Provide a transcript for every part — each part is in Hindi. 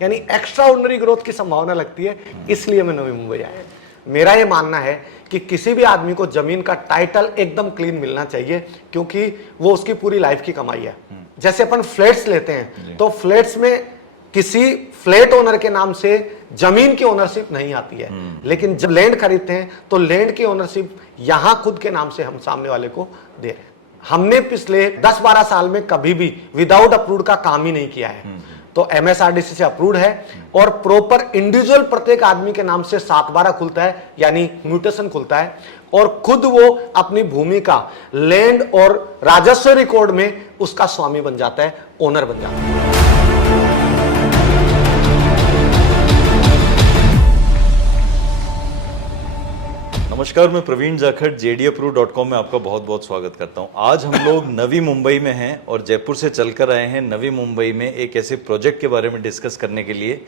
यानी एक्स्ट्रा ऑर्डिनरी ग्रोथ की संभावना लगती है, इसलिए मैं नवी मुंबई आया। मेरा ये मानना है कि किसी भी आदमी को जमीन का टाइटल एकदम क्लीन मिलना चाहिए, क्योंकि वो उसकी पूरी लाइफ की कमाई है। जैसे अपन फ्लैट्स लेते हैं तो फ्लैट्स में किसी फ्लैट ओनर के नाम से जमीन की ओनरशिप नहीं आती है, लेकिन जब लैंड खरीदते हैं तो लैंड की ओनरशिप यहां खुद के नाम से हम सामने वाले को दे रहे हैं। हमने पिछले 10-12 साल में कभी भी विदाउट अप्रूव्ड का काम ही नहीं किया है। तो एमएसआरडीसी से अप्रूव्ड है और प्रॉपर इंडिविजुअल प्रत्येक आदमी के नाम से 7/12 खुलता है, यानी म्यूटेशन खुलता है, और खुद वो अपनी भूमि का लैंड और राजस्व रिकॉर्ड में उसका स्वामी बन जाता है, ओनर बन जाता है। नमस्कार, मैं प्रवीण जाखड़ jdapprove.com में आपका बहुत बहुत स्वागत करता हूं। आज हम लोग नवी मुंबई में हैं और जयपुर से चलकर आए हैं नवी मुंबई में एक ऐसे प्रोजेक्ट के बारे में डिस्कस करने के लिए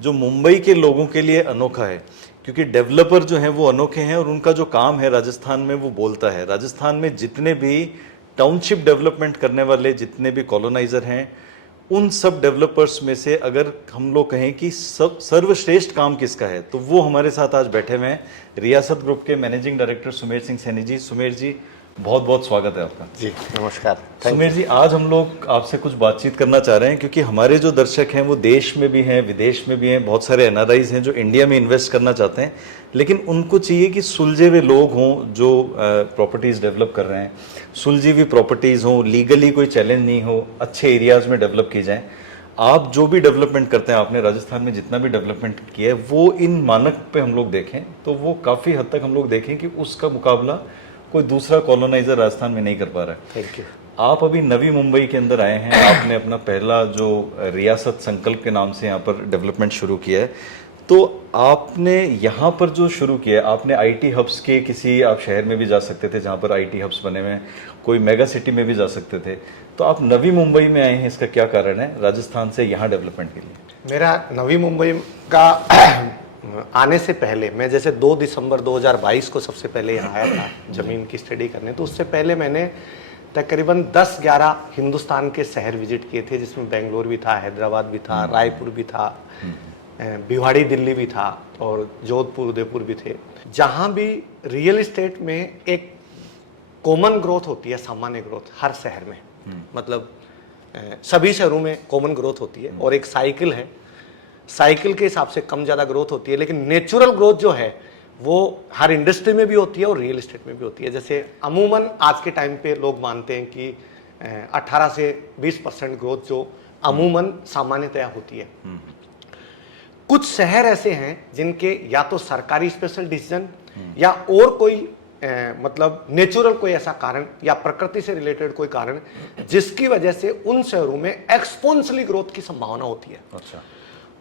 जो मुंबई के लोगों के लिए अनोखा है, क्योंकि डेवलपर जो हैं वो अनोखे हैं और उनका जो काम है राजस्थान में वो बोलता है। राजस्थान में जितने भी टाउनशिप डेवलपमेंट करने वाले जितने भी कॉलोनाइजर हैं, उन सब डेवलपर्स में से अगर हम लोग कहें कि सब सर्वश्रेष्ठ काम किसका है, तो वो हमारे साथ आज बैठे हुए हैं रियासत ग्रुप के मैनेजिंग डायरेक्टर सुमेर सिंह सैनी जी। सुमेर जी, बहुत बहुत स्वागत है आपका। जी नमस्कार। सुमेर जी, आज हम लोग आपसे कुछ बातचीत करना चाह रहे हैं, क्योंकि हमारे जो दर्शक हैं वो देश में भी हैं, विदेश में भी हैं, बहुत सारे एनआरआईज हैं जो इंडिया में इन्वेस्ट करना चाहते हैं, लेकिन उनको चाहिए कि सुलझे हुए लोग हों जो प्रॉपर्टीज़ डेवलप कर रहे हैं, सुलझी हुई प्रॉपर्टीज़ हों, लीगली कोई चैलेंज नहीं हो, अच्छे एरियाज़ में डेवलप की जाए। आप जो भी डेवलपमेंट करते हैं, आपने राजस्थान में जितना भी डेवलपमेंट किया है, वो इन मानक पे हम लोग देखें तो वो काफ़ी हद तक हम लोग देखें कि उसका मुकाबला कोई दूसरा कॉलोनाइजर राजस्थान में नहीं कर पा रहा है। Thank you. आप अभी नवी मुंबई के अंदर आए हैं, आपने अपना पहला जो रियासत संकल्प के नाम से यहाँ पर डेवलपमेंट शुरू किया है, तो आपने यहाँ पर जो शुरू किया, आपने आईटी हब्स के किसी आप शहर में भी जा सकते थे जहाँ पर आईटी हब्स बने हुए हैं, कोई मेगा सिटी में भी जा सकते थे, तो आप नवी मुंबई में आए हैं, इसका क्या कारण है राजस्थान से यहाँ डेवलपमेंट के लिए? मेरा नवी मुंबई का आने से पहले, मैं जैसे 2 दिसंबर 2022 को सबसे पहले यहाँ आया था जमीन की स्टडी करने, तो उससे पहले मैंने तकरीबन 10-11 हिंदुस्तान के शहर विजिट किए थे, जिसमें बेंगलोर भी था, हैदराबाद भी था, रायपुर भी था, भिवाड़ी दिल्ली भी था, और जोधपुर उदयपुर भी थे। जहाँ भी रियल इस्टेट में एक कॉमन ग्रोथ होती है, सामान्य ग्रोथ हर शहर में, मतलब सभी शहरों में कॉमन ग्रोथ होती है, और एक साइकिल है, साइकिल के हिसाब से कम ज़्यादा ग्रोथ होती है, लेकिन नेचुरल ग्रोथ जो है वो हर इंडस्ट्री में भी होती है और रियल इस्टेट में भी होती है। जैसे अमूमन आज के टाइम पे लोग मानते हैं कि 18 से 20% ग्रोथ जो अमूमन सामान्यतया होती है। कुछ शहर ऐसे हैं जिनके या तो सरकारी स्पेशल डिसीजन या और कोई मतलब नेचुरल कोई ऐसा कारण या प्रकृति से रिलेटेड कोई कारण, जिसकी वजह से उन शहरों में एक्सपोनेंशियली ग्रोथ की संभावना होती है। अच्छा,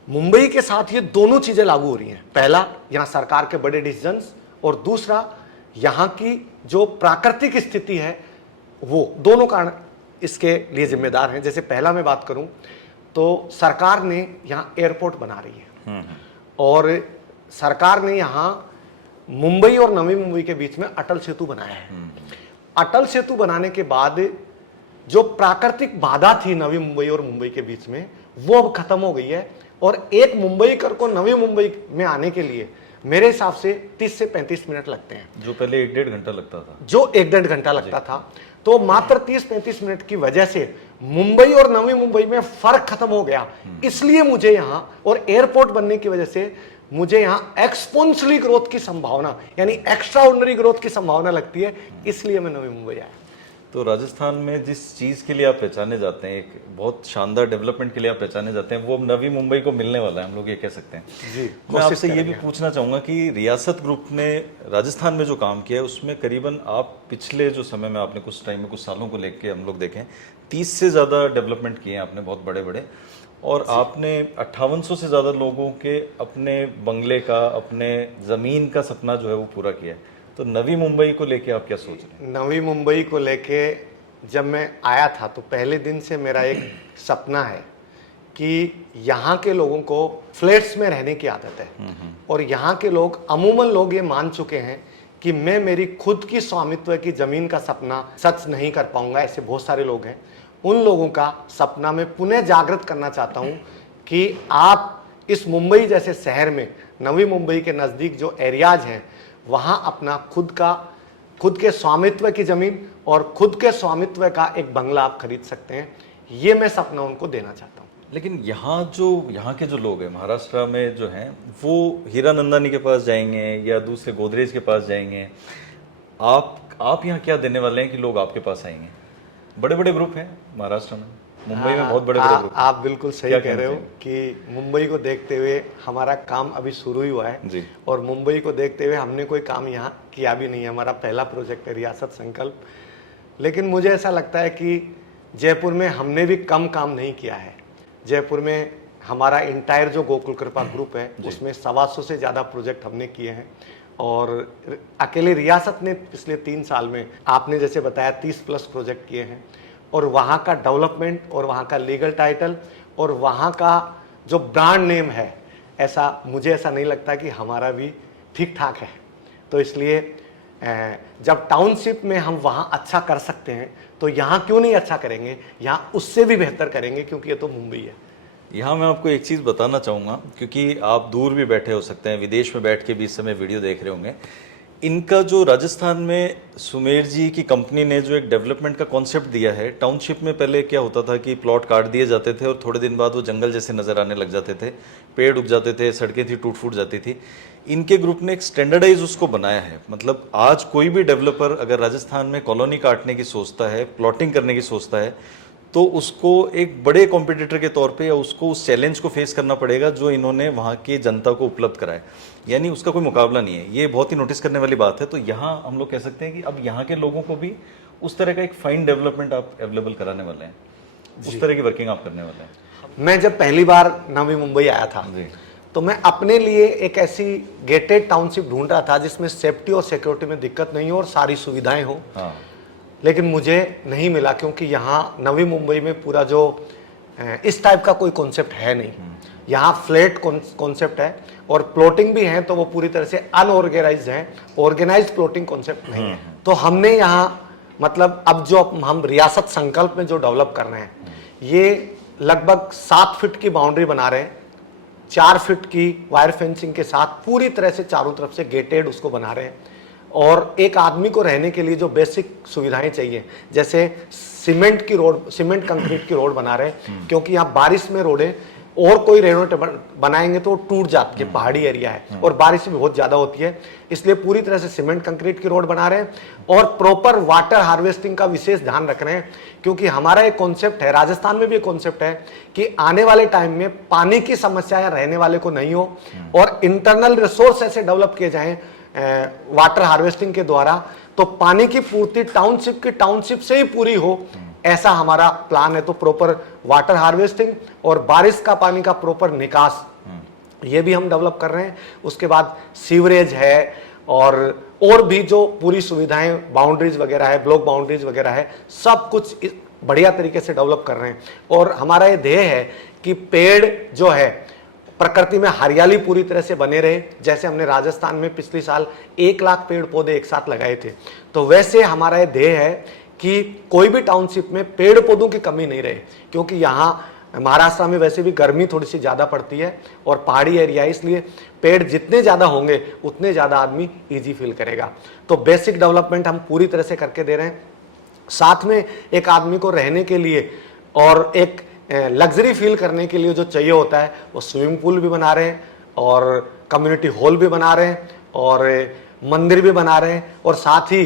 मुंबई के साथ ये दोनों चीजें लागू हो रही हैं। पहला, यहाँ सरकार के बड़े डिसीजंस, और दूसरा यहाँ की जो प्राकृतिक स्थिति है, वो दोनों कारण इसके लिए जिम्मेदार हैं। जैसे पहला मैं बात करूं तो सरकार ने यहाँ एयरपोर्ट बना रही है, और सरकार ने यहाँ मुंबई और नवी मुंबई के बीच में अटल सेतु बनाया है। अटल सेतु बनाने के बाद जो प्राकृतिक बाधा थी नवी मुंबई और मुंबई के बीच में, वो अब खत्म हो गई है, और एक मुंबईकर को नवी मुंबई में आने के लिए मेरे हिसाब से 30 से 35 मिनट लगते हैं, जो पहले 1-1.5 घंटा लगता था, जो 1-1.5 घंटा लगता था। तो मात्र 30-35 मिनट की वजह से मुंबई और नवी मुंबई में फर्क खत्म हो गया। इसलिए मुझे यहाँ, और एयरपोर्ट बनने की वजह से मुझे यहाँ एक्सपोनेंशियली ग्रोथ की संभावना, यानी एक्स्ट्रा ऑर्डिनरी ग्रोथ की संभावना लगती है, इसलिए मैं नवी मुंबई आया। तो राजस्थान में जिस चीज़ के लिए आप पहचाने जाते हैं, एक बहुत शानदार डेवलपमेंट के लिए आप पहचाने जाते हैं, वो नवी मुंबई को मिलने वाला है, हम लोग ये कह सकते हैं। जी, मैं आपसे ये भी पूछना चाहूँगा कि रियासत ग्रुप ने राजस्थान में जो काम किया है, उसमें करीबन आप पिछले जो समय में आपने कुछ टाइम में, कुछ सालों को लेके हम लोग देखें, 30 से ज़्यादा डेवलपमेंट किए हैं आपने, बहुत बड़े बड़े, और आपने 5800 से ज़्यादा लोगों के अपने बंगले का, अपने ज़मीन का सपना जो है वो पूरा किया है। तो नवी मुंबई को लेके आप क्या सोच रहे हैं? नवी मुंबई को लेके जब मैं आया था तो पहले दिन से मेरा एक सपना है कि यहाँ के लोगों को फ्लैट्स में रहने की आदत है, और यहाँ के लोग, अमूमन लोग ये मान चुके हैं कि मैं मेरी खुद की स्वामित्व की जमीन का सपना सच नहीं कर पाऊंगा। ऐसे बहुत सारे लोग हैं। उन लोगों का सपना मैं पुनः जागृत करना चाहता हूँ कि आप इस मुंबई जैसे शहर में, नवी मुंबई के नज़दीक जो एरियाज हैं, वहाँ अपना खुद के स्वामित्व की ज़मीन और खुद के स्वामित्व का एक बंगला आप खरीद सकते हैं। ये मैं सपना उनको देना चाहता हूँ। लेकिन यहाँ के जो लोग हैं महाराष्ट्र में जो हैं, वो हीरानंदानी के पास जाएंगे या दूसरे गोदरेज के पास जाएंगे। आप यहाँ क्या देने वाले हैं कि लोग आपके पास आएंगे? बड़े बड़े ग्रुप हैं महाराष्ट्र में, मुंबई में बहुत बड़े बड़े ग्रुप। आप बिल्कुल सही कह रहे हो कि मुंबई को देखते हुए हमारा काम अभी शुरू ही हुआ है जी। और मुंबई को देखते हुए हमने कोई काम यहाँ किया भी नहीं है। हमारा पहला प्रोजेक्ट है रियासत संकल्प। लेकिन मुझे ऐसा लगता है कि जयपुर में हमने भी कम काम नहीं किया है। जयपुर में हमारा इंटायर जो गोकुल कृपा ग्रुप है, उसमें 125 से ज़्यादा प्रोजेक्ट हमने किए हैं और अकेले रियासत ने पिछले 3 साल में, आपने जैसे बताया, 30+ प्रोजेक्ट किए हैं। और वहाँ का डेवलपमेंट और वहाँ का लीगल टाइटल और वहाँ का जो ब्रांड नेम है, मुझे ऐसा नहीं लगता कि हमारा भी ठीक ठाक है। तो इसलिए जब टाउनशिप में हम वहाँ अच्छा कर सकते हैं तो यहाँ क्यों नहीं अच्छा करेंगे, यहाँ उससे भी बेहतर करेंगे, क्योंकि ये तो मुंबई है। यहाँ मैं आपको एक चीज़ बताना चाहूँगा, क्योंकि आप दूर भी बैठे हो सकते हैं, विदेश में बैठ के भी इस समय वीडियो देख रहे होंगे। इनका जो राजस्थान में सुमेर जी की कंपनी ने जो एक डेवलपमेंट का कॉन्सेप्ट दिया है, टाउनशिप में पहले क्या होता था कि प्लॉट काट दिए जाते थे और थोड़े दिन बाद वो जंगल जैसे नज़र आने लग जाते थे, पेड़ उग जाते थे, सड़कें थी टूट फूट जाती थी। इनके ग्रुप ने एक स्टैंडर्डाइज उसको बनाया है। मतलब आज कोई भी डेवलपर अगर राजस्थान में कॉलोनी काटने की सोचता है, प्लॉटिंग करने की सोचता है, तो उसको एक बड़े कॉम्पिटिटर के तौर पे या उसको उस चैलेंज को फेस करना पड़ेगा जो इन्होंने वहाँ की जनता को उपलब्ध कराया। यानी उसका कोई मुकाबला नहीं है। ये बहुत ही नोटिस करने वाली बात है। तो यहाँ हम लोग कह सकते हैं कि अब यहाँ के लोगों को भी उस तरह का एक फाइन डेवलपमेंट आप अवेलेबल कराने वाले हैं, उस तरह की वर्किंग आप करने वाले हैं। मैं जब पहली बार नवी मुंबई आया था तो मैं अपने लिए एक ऐसी गेटेड टाउनशिप ढूंढ रहा था जिसमें सेफ्टी और सिक्योरिटी में दिक्कत नहीं हो और सारी सुविधाएं हो। लेकिन मुझे नहीं मिला, क्योंकि यहाँ नवी मुंबई में पूरा जो इस टाइप का कोई कॉन्सेप्ट है नहीं। यहाँ फ्लैट कॉन्सेप्ट है और प्लॉटिंग भी है तो वो पूरी तरह से अनऑर्गेनाइज्ड है, ऑर्गेनाइज्ड प्लॉटिंग कॉन्सेप्ट नहीं है। तो हमने यहाँ मतलब अब जो हम रियासत संकल्प में जो डेवलप कर रहे हैं, ये लगभग 7 फीट की बाउंड्री बना रहे हैं, 4 फीट की वायर फेंसिंग के साथ पूरी तरह से चारों तरफ से गेटेड उसको बना रहे हैं। और एक आदमी को रहने के लिए जो बेसिक सुविधाएं चाहिए, जैसे सीमेंट कंक्रीट की रोड बना रहे हैं, क्योंकि यहाँ बारिश में रोडें और कोई रेनोवेट बनाएंगे तो टूट जाती है, पहाड़ी एरिया है और बारिश भी बहुत ज्यादा होती है, इसलिए पूरी तरह से सीमेंट कंक्रीट की रोड बना रहे हैं और प्रॉपर वाटर हार्वेस्टिंग का विशेष ध्यान रख रहे हैं। क्योंकि हमारा एक कॉन्सेप्ट है, राजस्थान में भी एक कॉन्सेप्ट है कि आने वाले टाइम में पानी की समस्या यहाँ रहने वाले को नहीं हो और इंटरनल रिसोर्स ऐसे डेवलप किए जाएं वाटर हार्वेस्टिंग के द्वारा, तो पानी की पूर्ति टाउनशिप से ही पूरी हो, ऐसा हमारा प्लान है। तो प्रॉपर वाटर हार्वेस्टिंग और बारिश का पानी का प्रॉपर निकास, ये भी हम डेवलप कर रहे हैं। उसके बाद सीवरेज है और भी जो पूरी सुविधाएं, बाउंड्रीज वगैरह है, ब्लॉक बाउंड्रीज वगैरह है, सब कुछ बढ़िया तरीके से डेवलप कर रहे हैं। और हमारा ये ध्येय है कि पेड़ जो है, प्रकृति में हरियाली पूरी तरह से बने रहे। जैसे हमने राजस्थान में पिछले साल 1 लाख पेड़ पौधे एक साथ लगाए थे, तो वैसे हमारा ये ध्येय है कि कोई भी टाउनशिप में पेड़ पौधों की कमी नहीं रहे। क्योंकि यहाँ महाराष्ट्र में वैसे भी गर्मी थोड़ी सी ज़्यादा पड़ती है और पहाड़ी एरिया है, इसलिए पेड़ जितने ज़्यादा होंगे उतने ज़्यादा आदमी ईजी फील करेगा। तो बेसिक डेवलपमेंट हम पूरी तरह से करके दे रहे हैं। साथ में एक आदमी को रहने के लिए और एक लग्जरी फील करने के लिए जो चाहिए होता है, वो स्विमिंग पूल भी बना रहे हैं और कम्युनिटी हॉल भी बना रहे हैं और मंदिर भी बना रहे हैं और साथ ही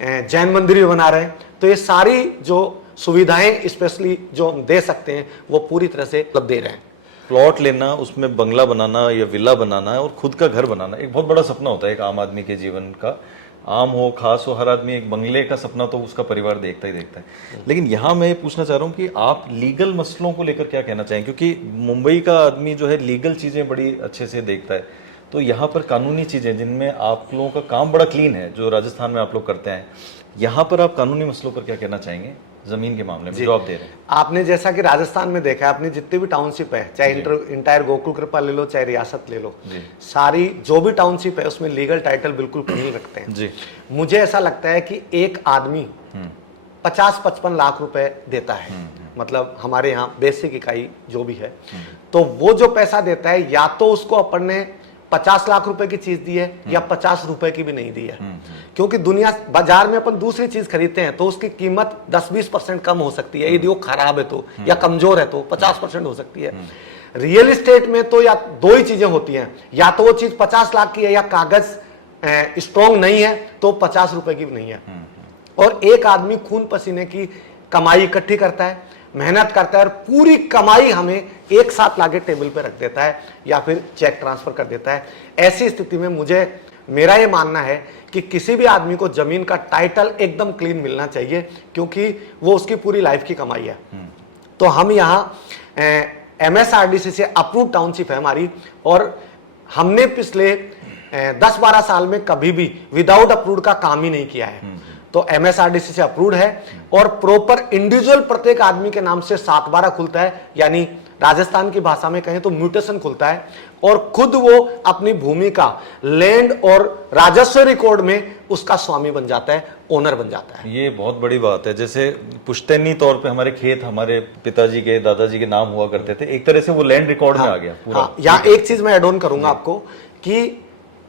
जैन मंदिर भी बना रहे हैं। तो ये सारी जो सुविधाएं स्पेशली जो हम दे सकते हैं वो पूरी तरह से दे रहे हैं। प्लॉट लेना, उसमें बंगला बनाना या विला बनाना और खुद का घर बनाना एक बहुत बड़ा सपना होता है एक आम आदमी के जीवन का। आम हो खास हो, हर आदमी एक बंगले का सपना तो उसका परिवार देखता ही देखता है। लेकिन यहाँ मैं ये पूछना चाह रहा हूँ कि आप लीगल मसलों को लेकर क्या कहना चाहें, क्योंकि मुंबई का आदमी जो है लीगल चीज़ें बड़ी अच्छे से देखता है। तो यहाँ पर कानूनी चीज़ें जिनमें आप लोगों का काम बड़ा क्लीन है, जो राजस्थान में आप लोग करते हैं, यहाँ पर आप कानूनी मसलों पर क्या कहना चाहेंगे जमीन के मामले में जो आप दे रहे हैं? आपने जैसा कि राजस्थान में देखा है, आपने जितने भी टाउनशिप है, चाहे इंटायर गोकुल कृपा ले लो, चाहे रियासत ले लो, सारी जो भी टाउनशिप है उसमें लीगल टाइटल बिल्कुल क्लीन रखते हैं। जी। मुझे ऐसा लगता है कि एक आदमी 50-55 लाख रुपए देता है, मतलब हमारे यहाँ बेसिक इकाई जो भी है, तो वो जो पैसा देता है या तो उसको अपन ने 50 लाख रुपए की चीज दी है या 50 रुपए की भी नहीं दी है। क्योंकि दुनिया बाजार में अपन दूसरी चीज खरीदते हैं तो उसकी कीमत 10-20% कम हो सकती है, यदि वो खराब है तो, या कमजोर है तो 50% हो सकती है। रियल एस्टेट में तो या दो ही चीजें होती हैं, या तो वो चीज 50 लाख की है या कागज स्ट्रॉन्ग नहीं है तो 50 रुपए की भी नहीं है। और एक आदमी खून पसीने की कमाई इकट्ठी करता है, मेहनत करता है और पूरी कमाई हमें एक साथ लाके टेबल पे रख देता है या फिर चेक ट्रांसफर कर देता है। ऐसी स्थिति में मेरा ये मानना है कि किसी भी आदमी को जमीन का टाइटल एकदम क्लीन मिलना चाहिए, क्योंकि वो उसकी पूरी लाइफ की कमाई है। तो हम यहाँ MSRDC से अप्रूव टाउनशिप है हमारी, और हमने पिछले 10-12 साल में कभी भी विदाउट अप्रूव्ड का काम ही नहीं किया है। तो MSRDC से अप्रूव्ड है और प्रॉपर इंडिविजुअल प्रत्येक आदमी के नाम से 7/12 खुलता है, यानी राजस्थान की भाषा में कहें तो म्यूटेशन खुलता है, और खुद वो अपनी भूमि का लैंड और राजस्व रिकॉर्ड में उसका स्वामी बन जाता है, ओनर बन जाता है। ये बहुत बड़ी बात है। जैसे पुश्तैनी तौर पे हमारे खेत हमारे पिताजी के दादाजी के नाम हुआ करते थे, एक तरह से वो लैंड रिकॉर्ड में आ गया पूरा। यहाँ एक चीज मैं एड ऑन करूंगा आपको कि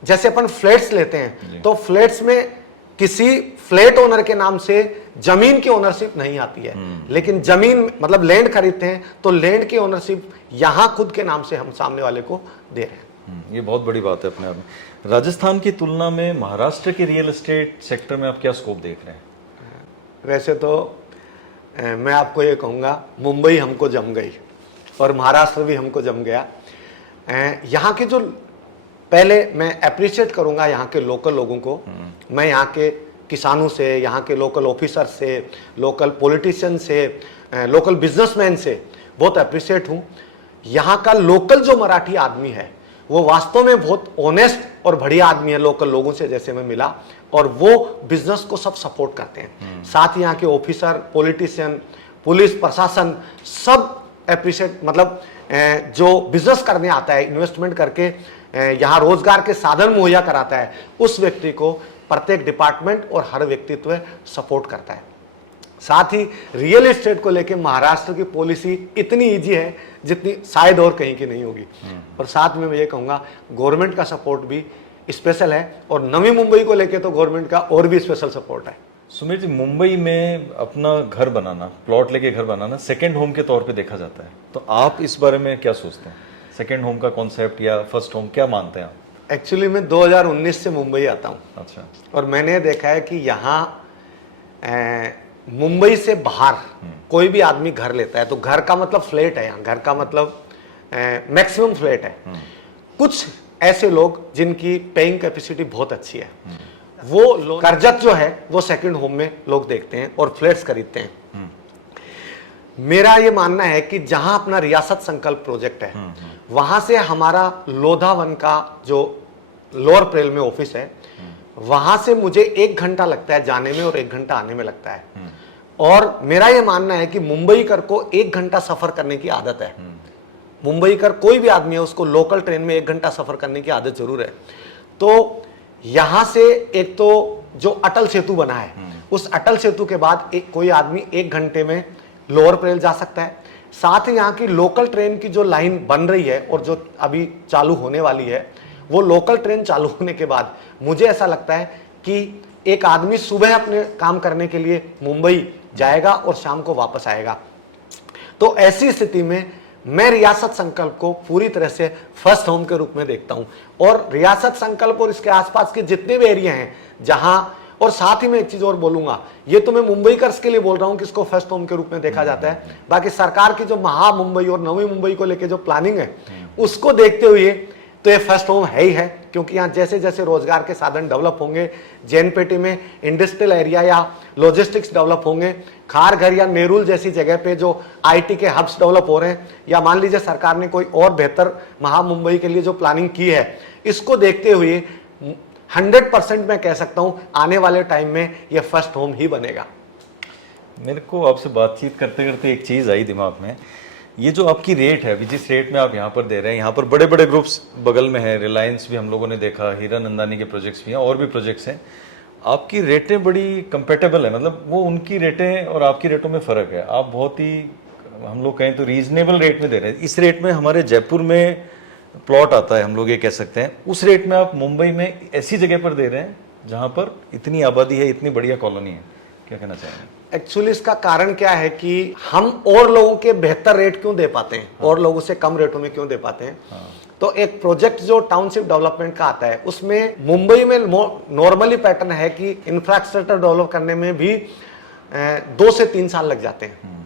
जैसे अपन फ्लैट्स लेते हैं तो फ्लैट्स में किसी फ्लैट ओनर के नाम से जमीन की ओनरशिप नहीं आती है, लेकिन जमीन मतलब लैंड खरीदते हैं तो लैंड की ओनरशिप यहां खुद के नाम से हम सामने वाले को दे रहे हैं। ये बहुत बड़ी बात है अपने आप में। राजस्थान की तुलना में महाराष्ट्र के रियल एस्टेट सेक्टर में आप क्या स्कोप देख रहे हैं? वैसे तो मैं आपको ये कहूँगा, मुंबई हमको जम गई और महाराष्ट्र भी हमको जम गया। यहाँ के जो, पहले मैं अप्रिशिएट करूँगा यहाँ के लोकल लोगों को। मैं यहाँ के किसानों से, यहाँ के लोकल ऑफिसर से, लोकल पॉलिटिशियन से, लोकल बिजनेसमैन से बहुत अप्रिशिएट हूँ। यहाँ का लोकल जो मराठी आदमी है वो वास्तव में बहुत ऑनेस्ट और बढ़िया आदमी है, लोकल लोगों से जैसे मैं मिला, और वो बिजनेस को सब सपोर्ट करते हैं। साथ ही यहाँ के ऑफिसर, पॉलिटिशियन, पुलिस प्रशासन सब अप्रिशिएट, मतलब जो बिजनेस करने आता है, इन्वेस्टमेंट करके यहाँ रोजगार के साधन मुहैया कराता है, उस व्यक्ति को प्रत्येक डिपार्टमेंट और हर व्यक्तित्व सपोर्ट करता है। साथ ही रियल एस्टेट को लेके महाराष्ट्र की पॉलिसी इतनी इजी है जितनी शायद और कहीं की नहीं होगी। और साथ में मैं ये कहूँगा, गवर्नमेंट का सपोर्ट भी स्पेशल है, और नवी मुंबई को लेके तो गवर्नमेंट का और भी स्पेशल सपोर्ट है। सुमीर जी, मुंबई में अपना घर बनाना, प्लॉट लेके घर बनाना सेकंड होम के तौर पे देखा जाता है, तो आप इस बारे में क्या सोचते हैं? सेकंड होम का कॉन्सेप्ट या फर्स्ट होम क्या मानते हैं आप? एक्चुअली मैं 2019 से मुंबई आता हूँ। अच्छा। और मैंने देखा है कि यहाँ मुंबई से बाहर कोई भी आदमी घर लेता है तो घर का मतलब फ्लैट है, यहाँ घर का मतलब मैक्सिमम फ्लैट है। कुछ ऐसे लोग जिनकी पेइंग कैपेसिटी बहुत अच्छी है, वो कर्जत जो है वो सेकंड होम में लोग देखते हैं और फ्लैट्स खरीदते हैं। मेरा ये मानना है कि जहां अपना रियासत संकल्प प्रोजेक्ट है, वहां से हमारा लोधावन का जो लोअर प्रेल में ऑफिस है, वहां से मुझे 1 घंटा लगता है जाने में और 1 घंटा आने में लगता है। और मेरा ये मानना है कि मुंबईकर को 1 घंटा सफर करने की आदत है। मुंबईकर कोई भी आदमी है, उसको लोकल ट्रेन में 1 घंटा सफर करने की आदत जरूर है। तो यहां से एक तो जो अटल सेतु बना है, उस अटल सेतु के बाद कोई आदमी 1 घंटे में लोअर प्रेल जा सकता है। साथ ही यहाँ की लोकल ट्रेन की जो लाइन बन रही है और जो अभी चालू होने वाली है, वो लोकल ट्रेन चालू होने के बाद मुझे ऐसा लगता है कि एक आदमी सुबह अपने काम करने के लिए मुंबई जाएगा और शाम को वापस आएगा। तो ऐसी स्थिति में मैं रियासत संकल्प को पूरी तरह से फर्स्ट होम के रूप में देखता हूं। और रियासत संकल्प और इसके आसपास के जितने भी एरिया हैं जहां, और साथ ही मैं एक चीज और बोलूंगा, ये तो मैं मुंबईकर्स के लिए बोल रहा हूं कि इसको फर्स्ट होम के रूप में देखा जाता है। बाकी सरकार की जो महा मुंबई और नवी मुंबई को लेकर जो प्लानिंग है, उसको देखते हुए तो ये फर्स्ट होम है ही है, क्योंकि यहाँ जैसे जैसे रोजगार के साधन डेवलप होंगे, जैनपेटी में इंडस्ट्रियल एरिया या लॉजिस्टिक्स डेवलप होंगे, खारघर या नेरुल जैसी जगह पे जो आईटी के हब्स डेवलप हो रहे हैं, या मान लीजिए सरकार ने कोई और बेहतर महा मुंबई के लिए जो प्लानिंग की है, इसको देखते हुए 100% मैं कह सकता हूं आने वाले टाइम में ये फर्स्ट होम ही बनेगा। मेरे को आपसे बातचीत करते करते एक चीज़ आई दिमाग में, ये जो आपकी रेट है, जिस रेट में आप यहाँ पर दे रहे हैं, यहाँ पर बड़े बड़े ग्रुप्स बगल में है, रिलायंस भी हम लोगों ने देखा, हीरा नंदानी के प्रोजेक्ट्स भी हैं और भी प्रोजेक्ट्स हैं, आपकी रेटें बड़ी कंपेटेबल है, मतलब वो उनकी रेटें और आपकी रेटों में फ़र्क है। आप बहुत ही हम लोग कहें तो रीजनेबल रेट में दे रहे हैं। इस रेट में हमारे जयपुर में प्लॉट आता है, हम लोग ये कह सकते हैं, उस रेट में आप मुंबई में ऐसी जगह पर दे रहे हैं जहां पर इतनी आबादी है, इतनी बढ़िया कॉलोनी है, क्या कहना चाहेंगे? एक्चुअली इसका कारण क्या है कि हम और लोगों के बेहतर रेट क्यों दे पाते हैं, और लोगों से कम रेटों में क्यों दे पाते हैं? तो एक प्रोजेक्ट जो टाउनशिप डेवलपमेंट का आता है, उसमें मुंबई में नॉर्मली पैटर्न है कि इंफ्रास्ट्रक्चर डेवलप करने में भी 2 से 3 साल लग जाते हैं।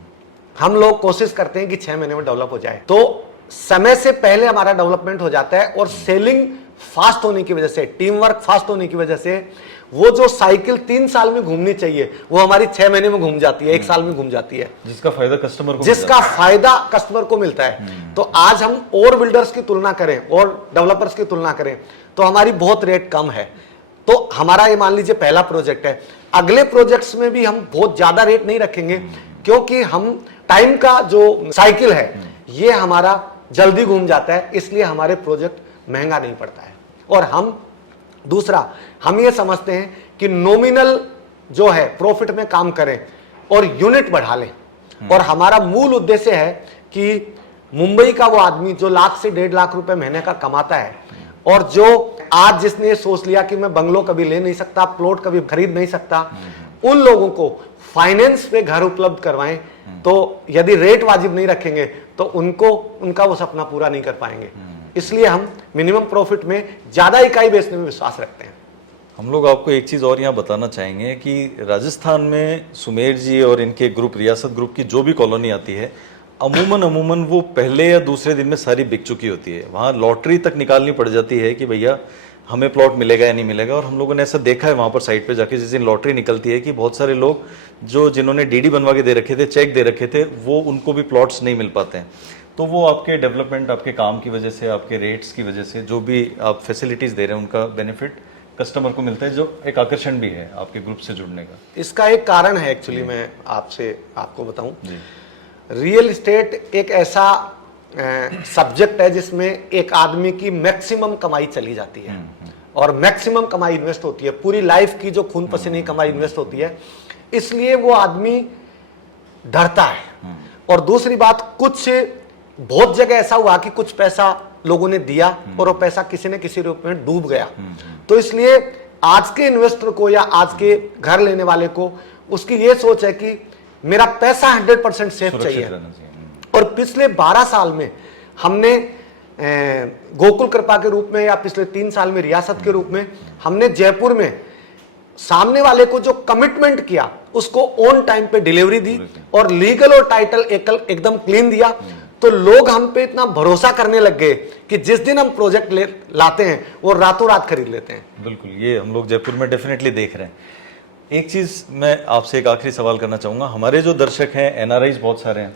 हम लोग कोशिश करते हैं कि 6 महीने में डेवलप हो जाए, तो समय से पहले हमारा डेवलपमेंट हो जाता है। और सेलिंग फास्ट होने की वजह से, टीम वर्क फास्ट होने की वजह से, वो जो साइकिल 3 साल में घूमनी चाहिए वो हमारी 6 महीने में घूम जाती है, 1 साल में घूम जाती है, जिसका फायदा कस्टमर को मिलता है। तो आज हम और बिल्डर्स की तुलना करें और डेवलपर्स की तुलना करें तो हमारी बहुत रेट कम है। तो हमारा ये मान लीजिए पहला प्रोजेक्ट है, अगले प्रोजेक्ट्स में भी हम बहुत ज्यादा रेट नहीं रखेंगे, क्योंकि हम टाइम का जो साइकिल है ये हमारा जल्दी घूम जाता है, इसलिए हमारे प्रोजेक्ट महंगा नहीं पड़ता है। और हम ये समझते हैं कि नॉमिनल जो है प्रॉफिट में काम करें और यूनिट बढ़ा लें। और हमारा मूल उद्देश्य है कि मुंबई का वो आदमी जो लाख से 1.5 लाख रुपए महीने का कमाता है, और जो आज जिसने ये सोच लिया कि मैं बंगलो कभी ले नहीं सकता, प्लॉट कभी खरीद नहीं सकता, उन लोगों को फाइनेंस पे घर उपलब्ध करवाएं। तो यदि रेट वाजिब नहीं रखेंगे तो उनका वो सपना पूरा नहीं कर पाएंगे। इसलिए हम मिनिमम प्रॉफिट में ज्यादा इकाई बेचने में विश्वास रखते हैं। हम लोग आपको एक चीज़ और यहाँ बताना चाहेंगे कि राजस्थान में सुमेर जी और इनके ग्रुप, रियासत ग्रुप की जो भी कॉलोनी आती है, अमूमन वो पहले या दूसरे दिन में सारी बिक चुकी होती है। वहाँ लॉटरी तक निकालनी पड़ जाती है कि भैया हमें प्लॉट मिलेगा या नहीं मिलेगा। और हम लोगों ने ऐसा देखा है वहाँ पर साइट पे जाके, जिस दिन लॉटरी निकलती है, कि बहुत सारे लोग जिन्होंने डीडी बनवा के दे रखे थे, चेक दे रखे थे, वो उनको भी प्लॉट्स नहीं मिल पाते हैं। तो वो आपके डेवलपमेंट, आपके काम की वजह से, आपके रेट्स की वजह से, जो भी आप फैसिलिटीज़ दे रहे हैं, उनका बेनिफिट कस्टमर को मिलता है, जो एक आकर्षण भी है आपके ग्रुप से जुड़ने का। इसका एक कारण है, एक्चुअली मैं आपको बताऊं, रियल एस्टेट एक ऐसा सब्जेक्ट है जिसमें एक आदमी की मैक्सिमम कमाई चली जाती है, और मैक्सिमम कमाई इन्वेस्ट होती है, पूरी लाइफ की जो खून पसीने की कमाई इन्वेस्ट होती है, इसलिए वो आदमी डरता है। और दूसरी बात, बहुत जगह ऐसा हुआ कि कुछ पैसा लोगों ने दिया और वो पैसा किसी न किसी रूप में डूब गया। तो इसलिए आज के इन्वेस्टर को या आज के घर लेने वाले को उसकी ये सोच है कि मेरा पैसा 100% सेफ चाहिए। और पिछले 12 साल में हमने गोकुल कृपा के रूप में, या पिछले 3 साल में रियासत के रूप में, हमने जयपुर में सामने वाले को जो कमिटमेंट किया उसको ऑन टाइम पे डिलीवरी दी, और लीगल और टाइटल एकदम क्लीन दिया। तो लोग हम पे इतना भरोसा करने लग गए कि जिस दिन हम प्रोजेक्ट लाते हैं वो रातों रात खरीद लेते हैं। बिल्कुल, ये हम लोग जयपुर में डेफिनेटली देख रहे हैं। एक चीज़ मैं आपसे एक आखिरी सवाल करना चाहूँगा। हमारे जो दर्शक हैं, एनआरआईज बहुत सारे हैं,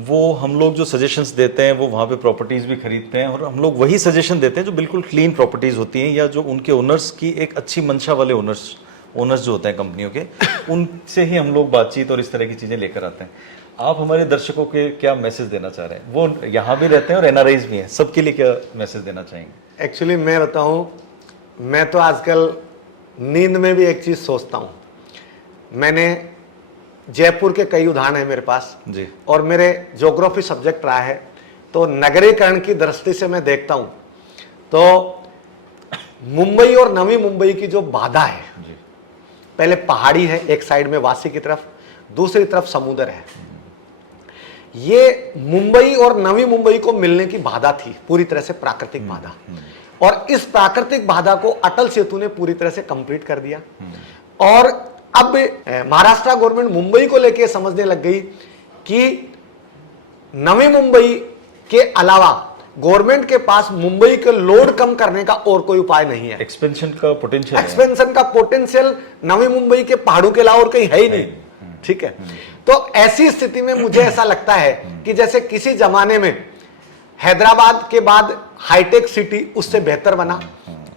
वो हम लोग जो सजेशंस देते हैं वो वहाँ पे प्रॉपर्टीज़ भी खरीदते हैं, और हम लोग वही सजेशन देते हैं जो बिल्कुल क्लीन प्रॉपर्टीज़ होती हैं, या जो उनके ओनर्स की एक अच्छी मंशा वाले ओनर्स जो होते हैं कंपनियों के, उनसे ही हम लोग बातचीत और इस तरह की चीज़ें लेकर आते हैं। आप हमारे दर्शकों के क्या मैसेज देना चाह रहे हैं? वो यहाँ भी रहते हैं और एनआरआईज भी हैं, सबके लिए क्या मैसेज देना चाहेंगे? एक्चुअली मैं बताऊं, मैं तो आजकल नींद में भी एक चीज़ सोचता हूँ। मैंने जयपुर के कई उदाहरण है मेरे पास जी, और मेरे ज्योग्राफी सब्जेक्ट रहा है, तो नगरीकरण की दृष्टि से मैं देखता हूँ तो मुंबई और नवी मुंबई की जो बाधा है जी, पहले पहाड़ी है एक साइड में वासी की तरफ, दूसरी तरफ समुद्र है। ये मुंबई और नवी मुंबई को मिलने की बाधा थी, पूरी तरह से प्राकृतिक बाधा, और इस प्राकृतिक बाधा को अटल सेतु ने पूरी तरह से कंप्लीट कर दिया। और अब महाराष्ट्र गवर्नमेंट मुंबई को लेकर समझने लग गई कि नवी मुंबई के अलावा गवर्नमेंट के पास मुंबई के लोड कम करने का और कोई उपाय नहीं है। एक्सपेंशन का पोटेंशियल नवी मुंबई के पहाड़ों के अलावा और कहीं है ही नहीं। ठीक है, तो ऐसी स्थिति में मुझे ऐसा लगता है कि जैसे किसी जमाने में हैदराबाद के बाद हाईटेक सिटी उससे बेहतर बना,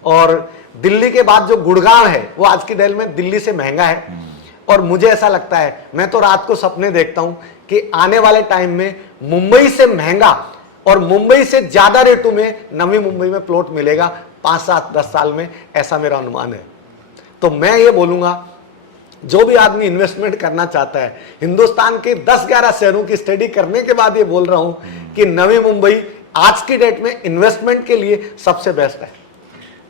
और दिल्ली के बाद जो गुड़गांव है वो आज की डेट में दिल्ली से महंगा है। और मुझे ऐसा लगता है, मैं तो रात को सपने देखता हूं कि आने वाले टाइम में मुंबई से महंगा और मुंबई से ज्यादा रेटों में नवी मुंबई में प्लॉट मिलेगा 5, 7, 10 साल में, ऐसा मेरा अनुमान है। तो मैं ये बोलूंगा जो भी आदमी इन्वेस्टमेंट करना चाहता है, हिंदुस्तान के 10-11 शहरों की स्टडी करने के बाद ये बोल रहा हूं कि नवी मुंबई आज की डेट में इन्वेस्टमेंट के लिए सबसे बेस्ट है।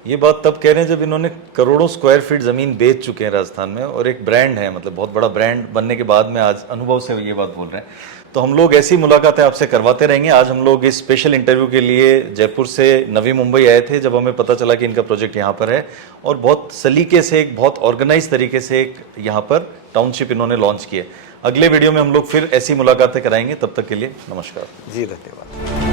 ये बात तब कह रहे हैं जब इन्होंने करोड़ों स्क्वायर फीट जमीन बेच चुके हैं राजस्थान में, और एक ब्रांड है, मतलब बहुत बड़ा ब्रांड बनने के बाद में आज अनुभव से ये बात बोल रहे हैं। तो हम लोग ऐसी मुलाकातें आपसे करवाते रहेंगे। आज हम लोग इस स्पेशल इंटरव्यू के लिए जयपुर से नवी मुंबई आए थे, जब हमें पता चला कि इनका प्रोजेक्ट यहाँ पर है, और बहुत सलीके से, एक बहुत ऑर्गेनाइज तरीके से एक यहाँ पर टाउनशिप इन्होंने लॉन्च किए। अगले वीडियो में हम लोग फिर ऐसी मुलाकातें कराएंगे। तब तक के लिए नमस्कार जी, धन्यवाद।